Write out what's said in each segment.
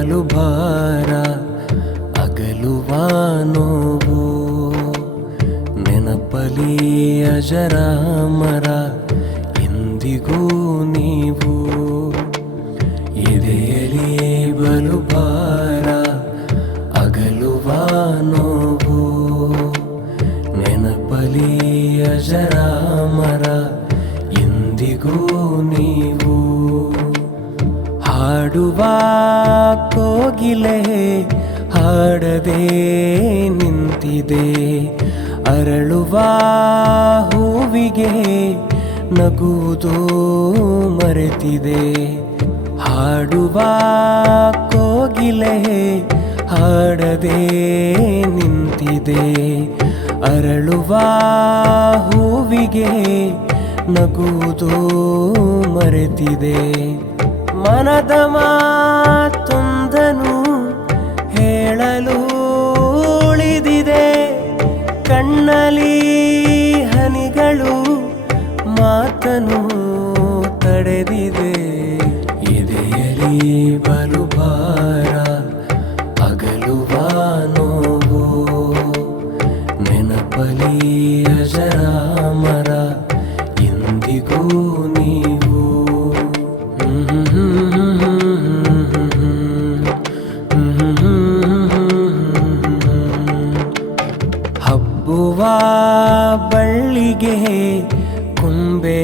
ಬಲು ಭಾರ ಅಗಲುವ ನೋವು ನೆನಪಲಿ ಅಜರಾಮರ ಎಂದಿಗೂ ನೀವು ಎದೆಯಲಿ ಬಲು ಭಾರ ಅಗಲುವ ನೋವು ನೆನಪಲಿ ಅಜರಾಮರ ಎಂದಿಗೂ ನೀವು ಹಾಡುವ ಕೋಗಿಲೆ ಹಾಡದೆ ನಿಂತಿದೆ ಅರಳುವ ಹೂವಿಗೆ ನಗುವುದು ಮರೆತಿದೆ ಹಾಡುವ ಕೋಗಿಲೆ ಹಾಡದೆ ನಿಂತಿದೆ ಅರಳುವ ಹೂವಿಗೆ ನಗುವುದು ಮರೆತಿದೆ ಮನದ ಮಾತೊಂದನು ಹೇಳಲು ಉಳಿದಿದೆ ಕಣ್ಣಲ್ಲಿ ಹನಿಗಳು ಮಾತನು ತಡೆದಿದೆ ಎದೆಯಲಿ ಬಲು ಭಾರ ಅಗಲುವ ನೋವು ನೆನಪಲಿ ಅಜರಾಮರ ಎಂದಿಗೂ ನೀವು ಹಬ್ಬುವ ಬಳ್ಳಿಗೆ ಕುಂಬೆಯಾಸರೆ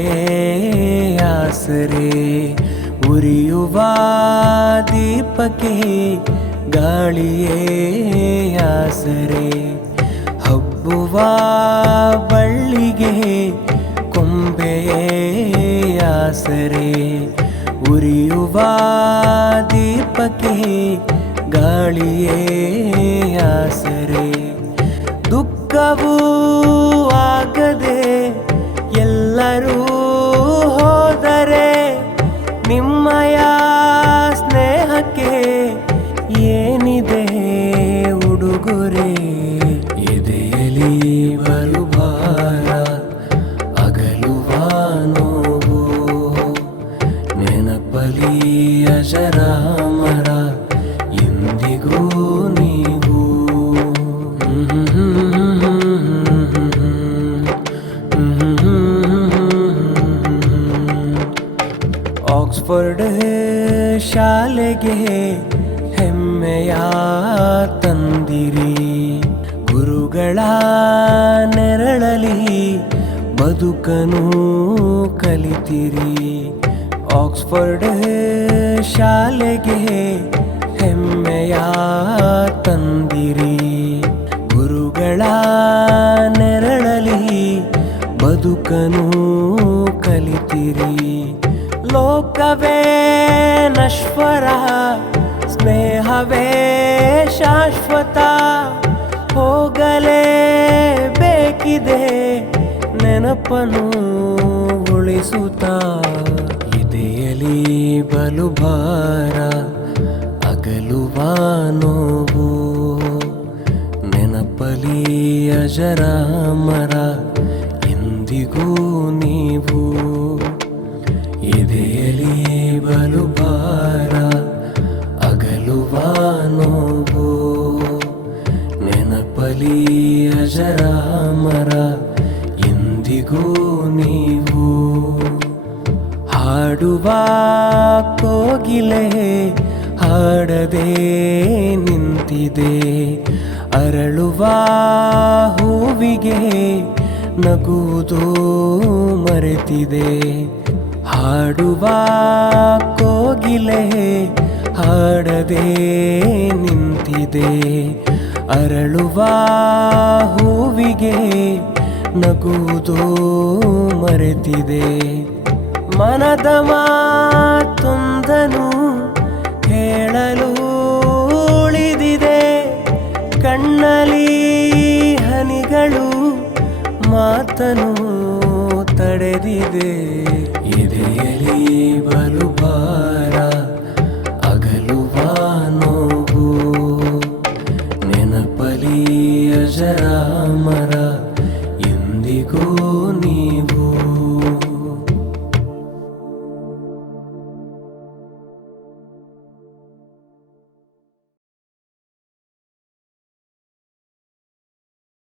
ಉರಿಯುವ ದೀಪಕ್ಕೆ ಗಾಳಿಯೇ ಆಸರೆ ಹಬ್ಬುವ ಬಳ್ಳಿಗೆ ಕೊಂಬೆಯಾಸರೆ ಉರಿಯುವ ದೀಪಕ್ಕೆ ಗಾಳಿಯೇ ಆಸರೆ ದುಃಖವೂ ಆಗದೆ ಎಲ್ಲರೂ ಹೋದರೆ ನಿಮ್ಮಯ ಸ್ನೇಹಕ್ಕೆ ಏನಿದೆ ಉಡುಗೊರೆ ಎದೆಯಲಿ ಬಲು ಭಾರ ಅಗಲುವ ನೋವು ನೆನಪಲಿ ಅಜರಾಮರ ಎಂದಿಗೂ ನೀವು ಆಕ್ಸ್ಫರ್ಡ್ ಶಾಲೆಗೆ ಹೆಮ್ಮೆಯ ತಂದಿರಿ ಗುರುಗಳ ನೆರಳಲಿ ಬದುಕನು ಕಲಿತಿರಿ ಆಕ್ಸ್ಫರ್ಡ್ ಶಾಲೆಗೆ ಹೆಮ್ಮೆಯ ತಂದಿರಿ ಗುರುಗಳ ನೆರಳಲಿ ಬದುಕನು ಕಲಿತಿರಿ ಲೋಕವೇ ನಶ್ವರ ಸ್ನೇಹವೇ ಶಾಶ್ವತ ಹೋಗಲೇಬೇಕಿದೆ ನೆನಪನು ಉಳಿಸುತ್ತಾ ಎದೆಯಲಿ ಬಲು ಭಾರ ಅಗಲುವ ನೋವು ನೆನಪಲಿ ಅಜರಾಮರ ಎಂದಿಗೂ ನೀವು ಎದೆಯಲಿ ಬಲು ಭಾರ ಅಗಲುವ ನೋವು ನೆನಪಲಿ ಅಜರಾಮರ ಎಂದಿಗೂ ನೀವು ಹಾಡುವ ಕೋಗಿಲೆ ಹಾಡದೆ ನಿಂತಿದೆ ಅರಳುವ ಹೂವಿಗೆ ನಗುವುದು ಮರೆತಿದೆ ಹಾಡುವ ಕೋಗಿಲೆ ಹಾಡದೆ ನಿಂತಿದೆ ಅರಳುವ ಹೂವಿಗೆ ನಗುವುದು ಮರೆತಿದೆ ಮನದ ಮಾತೊಂದನು ಹೇಳಲು ಉಳಿದಿದೆ ಕಣ್ಣಲ್ಲಿ ಹನಿಗಳು ಮಾತನು ತಡೆದಿದೆ ಎದೆಯಲಿ ಬಲು ಭಾರ ಅಗಲುವ ನೋವು ನೆನಪಲಿ ಅಜರಾಮರ